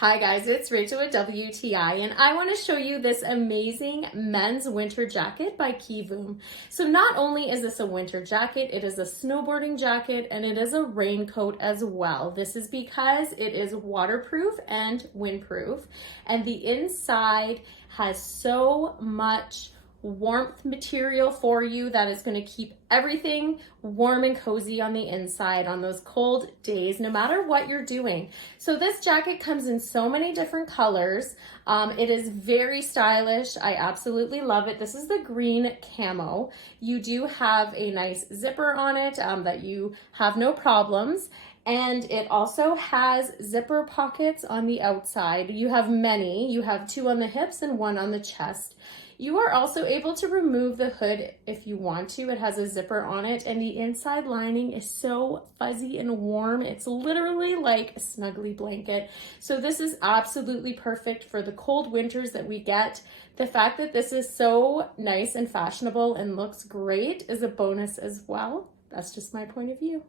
Hi guys, it's Rachel with WTI and I want to show you this amazing men's winter jacket by Keevoom. So not only is this a winter jacket, it is a snowboarding jacket and it is a raincoat as well. This is because it is waterproof and windproof, and the inside has so much warmth material for you that is going to keep everything warm and cozy on the inside on those cold days, no matter what you're doing. So this jacket comes in so many different colors. It is very stylish. I absolutely love it. This is the green camo. You do have a nice zipper on it that you have no problems. And it also has zipper pockets on the outside. You have many. You have two on the hips and one on the chest. You are also able to remove the hood if you want to. It has a zipper on it, and the inside lining is so fuzzy and warm. It's literally like a snuggly blanket. So this is absolutely perfect for the cold winters that we get. The fact that this is so nice and fashionable and looks great is a bonus as well. That's just my point of view.